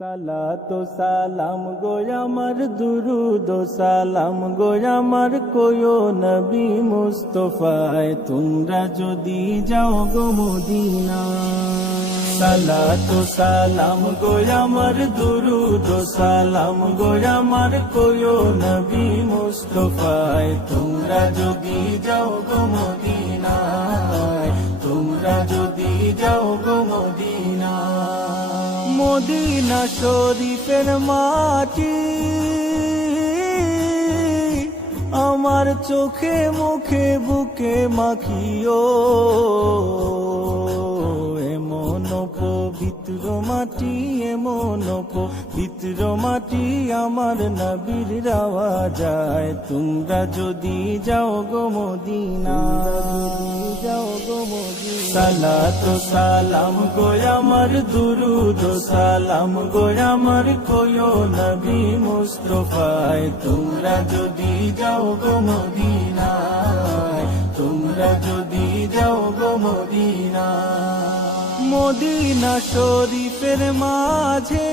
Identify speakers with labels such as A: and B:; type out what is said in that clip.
A: সালাতো সালাম গো আমার দুরুদ সালাম গো আমার কোয়ো নবী মুস্তফায়। তোমরা যদি যাও গো মদিনা সালাতো সালাম গো আমার দুরুদ সালাম গো আমার কোয়ো নবী মুস্তফায়। তোমরা যদি যাও গো মদিনায়, তোমরা যদি যাও গো মদিনা মদিনা শরীফের মাটি আমার চোখে মুখে বুকে মাখিও। এমন পবিত্র মাটি এমন পবিত্র মাটি আমার নবীর রাওয়া যায় তোমরা যদি যাও গো মদিনা যাও গো মদিনা তো সালাম গো আমার, দুরুদ সালাম গো আমার কোয়ো নবী মুস্তফায়। তোমরা যদি যাও গো মদিনায়, তোমরা যদি যাও গো মদিনা মদিনা শরীফের মাঝে